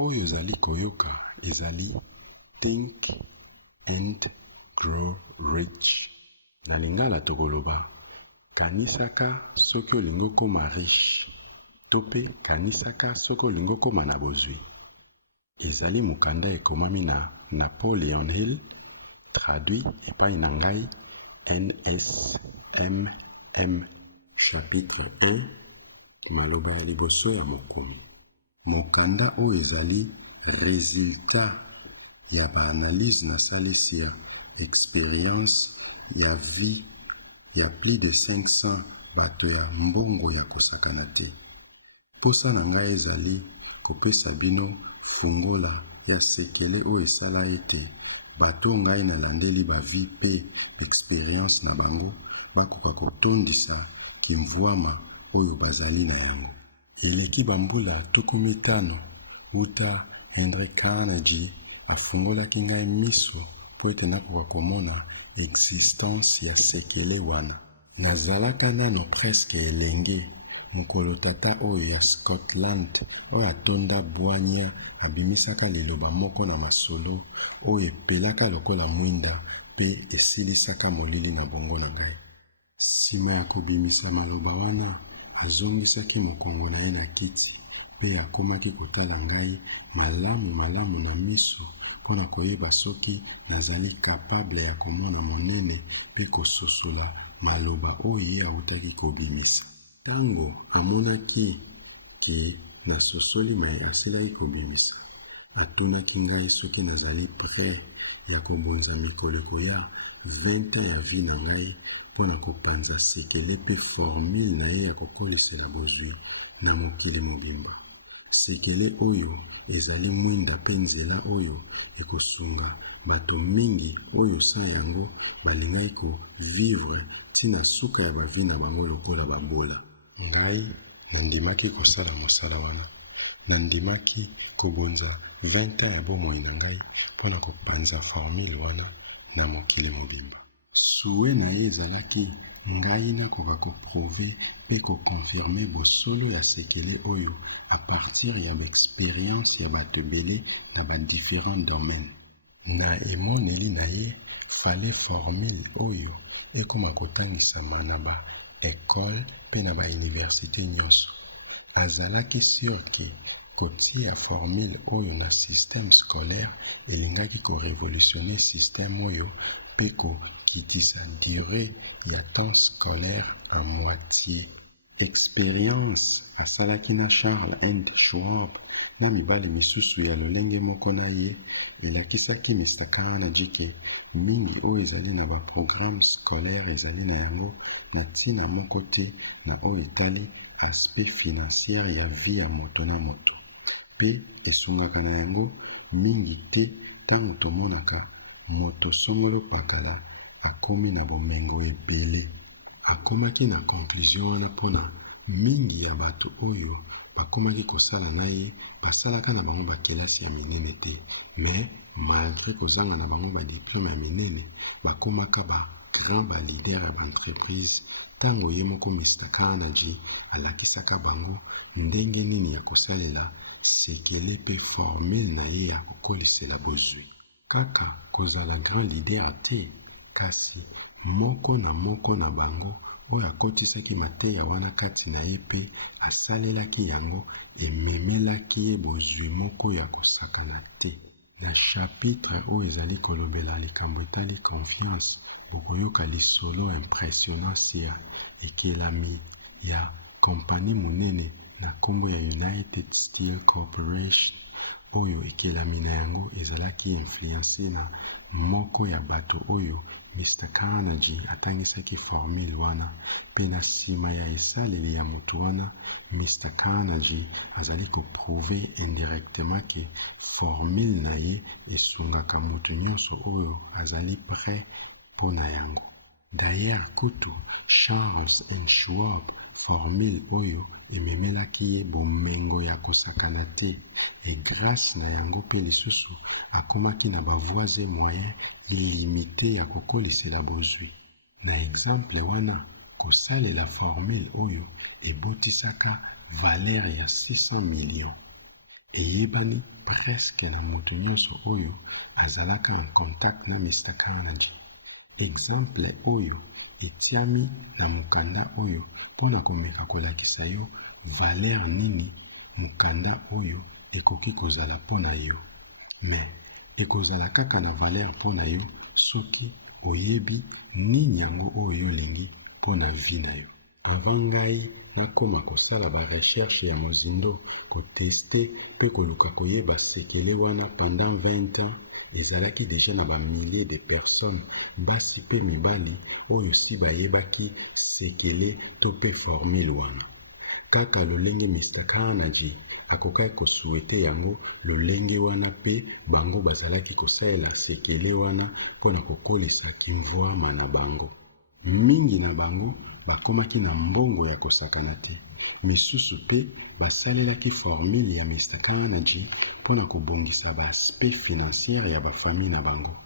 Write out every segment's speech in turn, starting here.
oyo ozali koyoka ezali Think and Grow Rich. Na lingala tokoloba kanisaka soki olingi okoma riche to mpe kanisaka soki olingi okoma na bozwi. Ezali mokanda ekomami na Napoleon Hill, traduit epai na ngai NSMM. Chapitre 1, maloba ya liboso ya mokomi. Mokanda oyo ezali résultat ya baanalyse nasalisi ya expérience ya vie ya plus de 500 bato ya mbongo ya kosakana te. Posa na ngai ezali kopesa bino fungola ya sekele oyo esala ete bato ngai nalandeli bavie mpe expérience na bango bakoka kotondisa kimvwama oyo bazali na yango. Eleki bambula 15 uta Andrew Carnegie afungolaki ngai miso po ete nakoka komona existence ya sekele wana. Nazalaka nano presque elenge mokolo tata oyo ya Scotland oyo atonda bwanya abimisaka liloba moko na masolo oyo epelaka lokola mwinda pe esilisaka molili na bongo na ngai. Sima ya kobimisa maloba wana azongisaki mokongo na ye na kiti pe akomaki kotala ngai malamu na miso mpona koyeba soki nazali kapable ya komona monene pe kososola maloba oyo ye autaki kobimisa. Tango amonaki ke nasosoli me asilaki kobimisa, atunaki ngai soki nazali prêt ya kobonza mikolo ekoya 20 ans ya vie na ngai mpona kopanza sekele pe formule na ye ya kokolisela bozwi na mokili mobimba. Sekele oyo ezali mwinda pe nzela oyo ekosunga bato mingi oyo sa yango balingaki kovivre ntina suka ya bavi na bango lokola babola. Ngai nandimaki kosala mosala wana. Nandimaki kobonza 20 ans ya bomoi na ngai mpona kopanza formule wana na mokili mobimba. Suwe na ye ezalaki ngai nakoka koprouve pe kokonfirme bosolo ya sekele oyo a partir ya baexpérience ya bato ebele na badifférent domaine. Na emoneli na ye fale formule oyo ekoma kotangisama na baekole pe na bauniversité nyonso. Azalaki sur ke kotia formule oyo na système scolaire elingaki korevolutionne système oyo pe kokitisa durée ya temps scolaire en moitié. Expérience asalaki na Charles and Schwab na mibali misusu ya lolenge moko na ye elakisaki Mr. Carnegie ke mingi oyo ezali na baprogramme scolaire ezali na yango na ntina moko te na oyo etali aspect financière ya vie ya moto na moto. Pe esungaka na yango mingi te ntango tomonaka moto songolo pakala akomi na bomengo ebele. Akomaki na conclusion wana mpona mingi ya bato oyo bakomaki kosala na ye basalaka na bango bakelasi ya minene te, mais malgré kozanga na bango badiplome ya minene bakomaka bagrand balider ya baentreprise ntango ye moko Mr. Carnegie alakisaka bango ndenge nini ya kosalela sekele pe formule na ye ya kokolisela bozwi. Kaka kozala grand leader te, kasi moko na bango oyo akotisaki mateya wana kati na ye pe asalelaki yango ememelaki ye bozwi moko ya kosakana te. Na chapitre oyo ezali kolobela likambo etali confiance bokoyoka lisolo impressionnance ya ekelami ya kompani monene na kombo ya United Steel Corporation oyo ekelami na yango ezalaki influence na moko ya bato oyo Mr. Carnegie atangisaki formule wana pe na nsima ya esaleli ya motu wana Mr. Carnegie azali koprouve indirectement ke formule na ye esungaka motu nyonso oyo azali prêt mpo na yango. D'ailleurs kutu Charles and Schwab formule oyo ememelaki ye bomengo ya kosakana te e grâce na yango pe lisusu akomaki na bavoise moyen illimité ya kokolisela bozwi. Na exemple wana kosalela formule oyo ebotisaka valeur ya 600 millions. Eyebani presque na moto nyonso oyo azalaka en contact na Mr. Carnegie. Exemple oyo etiami na mokanda oyo mpona komeka kolakisa yo valeur nini mokanda oyo ekoki kozala mpona yo. Mais ekozala kaka na valeur mpona yo soki oyebi nini yango oyo olingi mpona vi na yo. Avant ngai nakoma kosala ba recherche ya mozindo, koteste pe koluka koyeba sekele wana pendant 20 ans, ezalaki deja na ba milliers de personnes basi pe mibali oyo si bayebaki sekele to pe formule wana. Kaka lolenge Mr. Carnegie akokaki kosuete yango lolenge wana pe bango bazalaki kosalela sekele wana mpona kokolisa kimvwama na bango. Mingi na bango bakomaki na mbongo ya kosakana te. Misusu pe basalelaki formule ya Mr. Carnegie mpona kobongisa ba aspect financière ya bafamille na bango.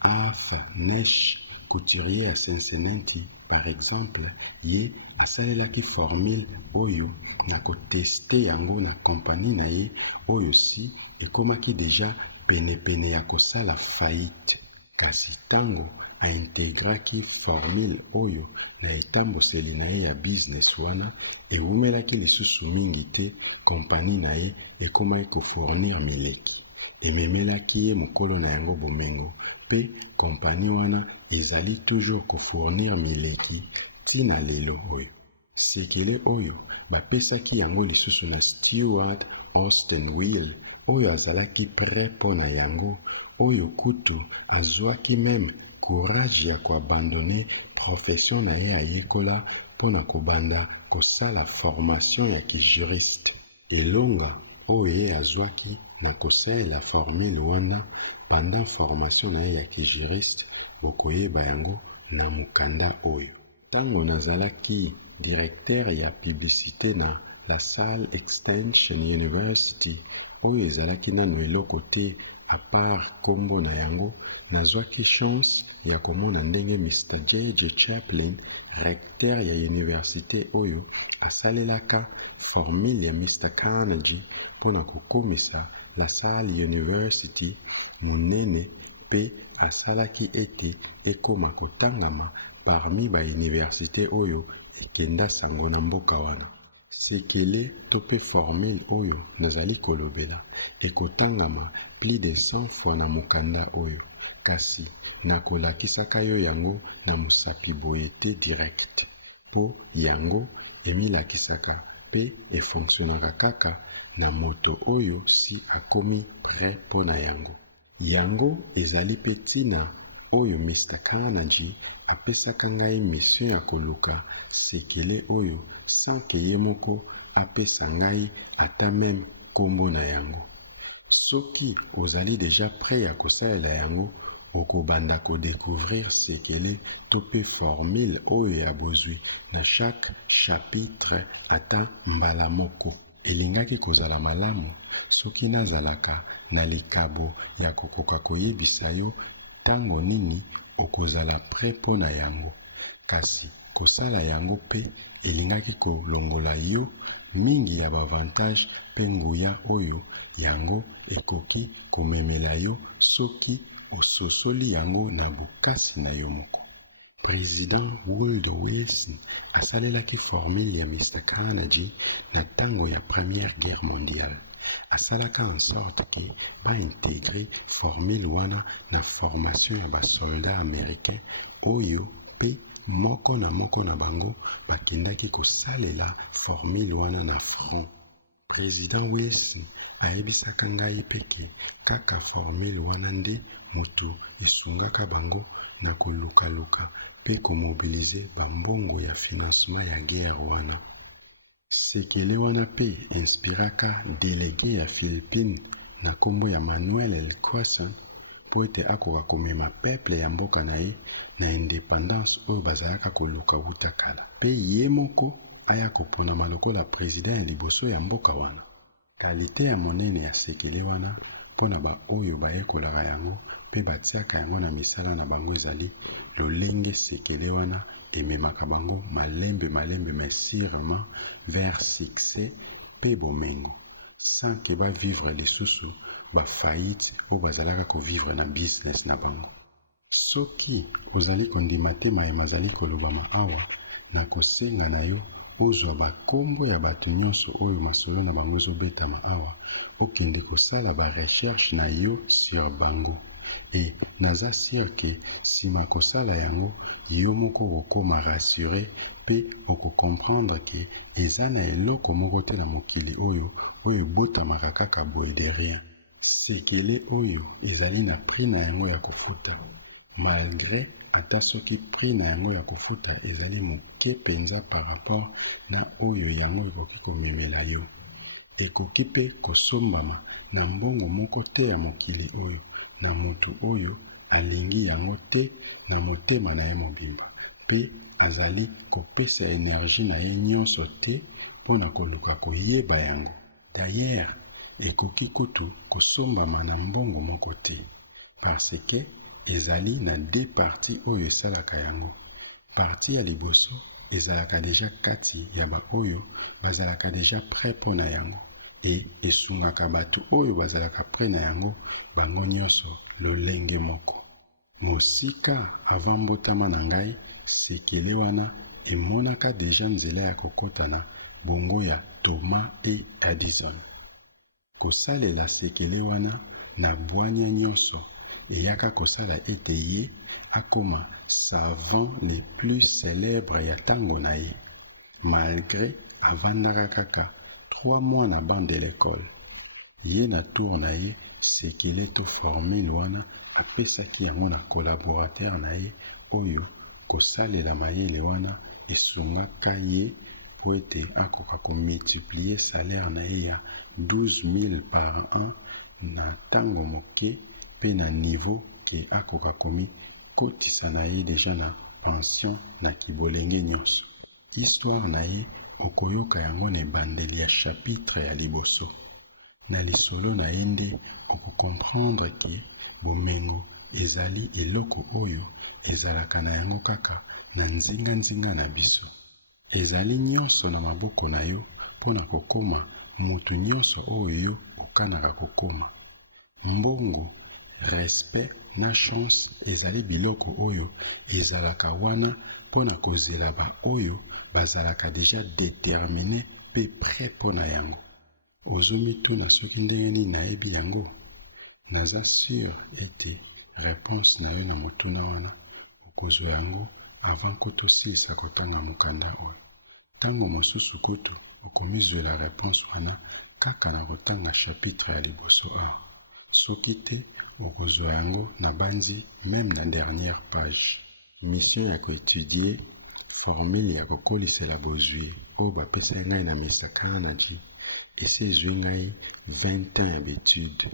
Arthur Nash, couturier à Cincinnati, par exemple, ye asalelaki formule oyo na koteste yango na kompani na ye oyo si ekomaki deja pene ya kosala faillite. Kasi tango aintegraki formule oyo na etamboseli na ye ya business wana, ewumelaki lisusu mingi te, kompani na ye ekomaki kofournir mileki. Ememelaki ye mokolo na yango bomengo, pe kompani wana ezali toujours kofournir mileki tina lelo oyo. Sekele oyo bapesaki yango lisusu na Stewart Austin Will oyo azalaki pre mpona yango, oyo kutu azwaki meme courage ya koabandone profession na ye ayekola mpona kobanda kosala formation ya kijuriste. Elonga oyo ye azwaki na kosalela formule wana pendant formation na ye ya kijuriste, bokoyeba yango na mokanda oyo. Tango nazalaki directeur ya publicité na La Salle Extension University oyo ezalaki nano eloko te a part kombo na yango, nazwaki chance ya komona ndenge Mr. J.J. Chaplin, recteur ya université oyo, asalelaka formule ya Mr. Carnegie mpona kokomisa La Salle University monene pe asalaki ete ekoma kotangama parmi ba université oyo ekenda sango na mboka wana. Sekele to pe formule oyo nazali kolobela ekotangama plus de 100 fois na mokanda oyo, kasi nakolakisaka yo yango na mosapi boye te direct, po yango emilakisaka pe efonctionnaka kaka na moto oyo si akomi prêt mpona yango. Yango ezali pe tina oyo Mr. Carnegie apesaka ngai mission ya koluka sekele oyo sans ke ye moko apesa ngai ata meme kombo na yango. Soki ozali deja prêt ya kosalela yango, okobanda kodécouvrir sekele to pe formule oyo ya bozwi na chaque chapitre ata mbala moko. Elingaki kozala malamu soki nazalaka na likabo ya kokoka koyebisa yo tango nini okozala prêt mpona yango. Kasi kosala yango pe elingaki kolongola yo mingi ya bavantage pe nguya oyo yango ekoki komemela yo soki ososoli yango na bokasi na yo moko. Président Woodrow Wilson asalelaki formule ya Mr. Carnegie na tango ya Première Guerre mondiale. Asalaka en sorte ke baintegre formule wana na formation ya basoldat américain oyo pe moko na bango bakendaki kosalela formule wana na front. Président Wilson ayebisaka ngai peke kaka formule wana nde mutu esungaka bango na kolukaluka pe komobilize bambongo ya financement ya guerre wana. Sekele wana pe inspiraka délégué ya Philippines na kombo ya Manuel Elquasan po ete akoka komema peuple ya mboka na ye na indépendance oyo bazalaka koluka wuta kala. Pe ye moko aya koponama lokola président ya liboso ya mboka wana. Kalite ya monene ya sekele wana mpona ba oyo bayekolaka yango pe batiaka yango na misala na bango ezali lolenge sekele wana ememaka bango malembe mais sûrement vers succès pe bomengo, sans ke ba vivre lisusu bafaillite oyo bazalaka kovivre na business na bango. Soki ozali kondima te mayema azali kolobama awa, na kosenga na yo ozwa bakombo ya bato nyonso oyo masolo na bango ezobetama awa, okende kosala barecherche na yo sur bango. E naza sûr ke nsima kosala yango, yo moko okokoma rassure mpe okokomprendre ke eza na eloko moko te na mokili oyo ebotamaka kaka boye de rien. Sekele oyo ezali na prix na yango ya kofuta, malgré ata soki prix na yango ya kofuta ezali moke penza par rapport na oyo yango ekoki komemela yo. Ekoki mpe kosombama na mbongo moko te ya mokili oyo, na motu oyo alingi yango te na motema na ye mobimba, mpe azali kopesa energie na ye nyonso te mpona koluka koyeba yango. D'ailleurs, ekoki kutu kosombama na mbongo moko te, parce que ezali na deux parties oyo esalaka yango. Partie ya liboso ezalaka deja kati ya baoyo bazalaka deja prêt mpona yango, e esungaka bato oyo bazalaka prêt na yango bango nyonso lolenge moko. Mosika avant mbotama na ngai, sekele wana emonaka deja nzela ya kokota na bongo ya Thomas et Edison. Kosalela sekele wana na bwanya nyonso eyaka kosala ete ye akoma savant les plus célèbres ya tango na ye, malgré avandaka kaka 3 mois na banc de l'école. Ye na tour na ye, sekele to formule wana apesaki yango na collaborateur na ye oyo kosalela mayele wana esungaka ye po ete akoka komultiplie salaire na ye ya 12 000 par an na tango moke mpe na niveau ke akoka komi kotisa na ye deja na pension na kibolenge nyonso. Histoire na ye okoyoka yango na ebandeli ya chapitre ya liboso. Na lisolo na ye nde okokomprendre ke bomengo ezali eloko oyo ezalaka na yango kaka na nzinga na biso. Ezali nyonso na maboko na yo mpona kokoma mutu nyonso oyo yo okanaka kokoma. Mbongo, respect na chance ezali biloko oyo ezalaka wana mpona kozela ba oyo bazalaka deja déterminé pe prêt mpona yango. Ozomituna soki ndenge nini nayebi yango? Naza sûr ete réponse na yo na motuna wana okozwa yango avant ko tosilisa kotanga mokanda oyo. Tango mosusu kutu okomizwela réponse wana kaka na kotanga chapitre ya liboso 1. Soki te okozwa yango na banzi même na dernière page. Mission ya koétudier formule ya kokolisela bozwi oyo bapesa ngai na Mr. Carnegie esi ezwi ngai 20 ans d'études.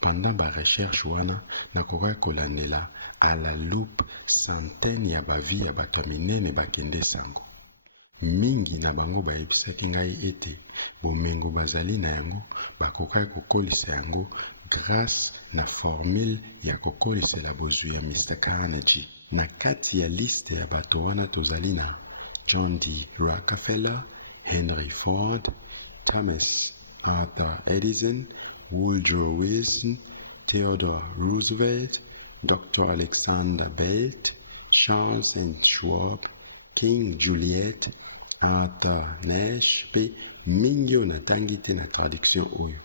Pendant ba recherche wana nakoka kolandela à la loupe centaine ya bavi ya bato ya minene bakende sango. Mingi na bango bayebisaki ngai ete bomengo bazali na yango bakoka kokolisa yango grâce na formule ya kokolisela bozwi ya Mr. Carnegie. Na kati ya liste ya bato wana tozali na John D. Rockefeller, Henry Ford, Thomas Arthur Edison, Woodrow Wilson, Theodore Roosevelt, Dr. Alexander Belt, Charles N. Schwab, King Juliet, Arthur Nash, pe mingi oyo natangi te na traduction oyo.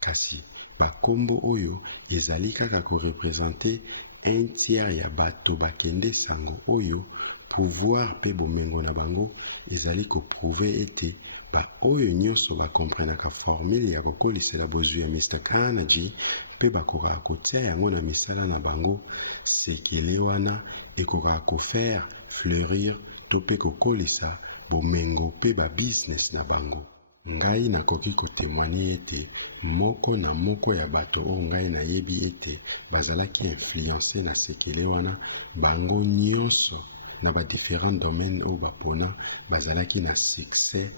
Kasi bakombo oyo ezali kaka korepresente un tiers ya bato bakende sango oyo pouvoir pe bomengo na bango ezali koprouve ete ba oyo nyonso bakomprenaka formule ya kokolisela bozwi ya Mr. Carnegie pe bakokaka kotia yango na misala na bango, sekele wana ekokaka kofaire fleurir to pe kokolisa bomengo pe ba business na bango. Ngai nakoki kotémoigner ete moko na moko ya bato oyo ngai nayebi ete bazalaki influencé na sekele wana bango nyonso na ba différents domaines oyo bapona bazalaki na succès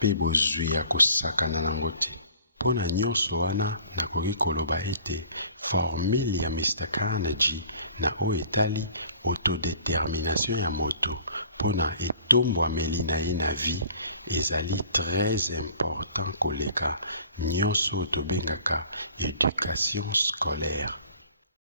pe bozwi ya kosakana nango te. Mpona nyonso wana nakoki koloba ete formule ya Mr. Carnegie na oyo etali autodétermination ya moto mpona etombwameli na ye na vie ezali très important koleka nyonso tobengaka éducation scolaire.